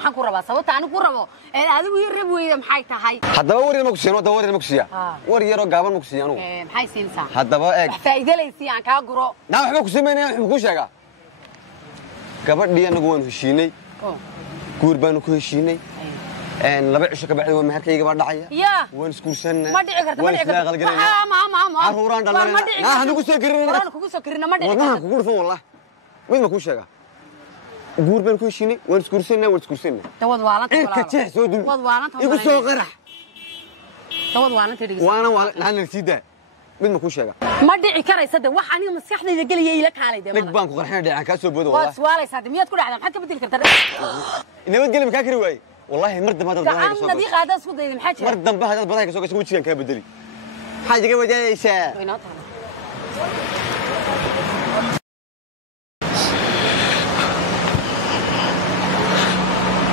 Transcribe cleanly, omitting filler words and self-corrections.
maxaan ku rabaa sababta aan ku rabo ee adigu ii rab weeyda maxay tahay haddaba war ma ku siino haddaba war ma ku siiya war yaro gaaban ma ku siiya anigu maxay siinaysaa haddaba eeg faa'iido leeysi aan ka guro naa waxba ku sameynaa wax ku sheega gabadhii anagu waan heshiinay guur baan ku heshiinay laba cisho ka bacdi waa maharkayga baa dhacaya waan iskuursanaa ma dhici karto ma dhici karto ma aruuraan dhalay anigu soo garin waan kugu soo karina ma dhici karto waxaan kugu dhufan wallaah mid ma ku sheega guur baan ku heshiinay waan iskuursanaa dawad waalanta inta jeex soo dul dawad waalanta igu soo qarax dawad waalanta dhigay waana siida mid ma ku sheega ma dhici karaysa wax aniga maskaxdayda galiyay ila kaalay mid baan ku qarxinay dhacaan ka soo boodo wallaah waa su'aalaysa miyaad ku dhacdaa maxaad ka bedeli kartaa nabad gelin ka kari waay wallahi mar dambe dad badan soo gashay qaada isku dayday maxaa jira mar dambe dad badan ka soo gashay wajigan ka bedeli xaajiga wajaysa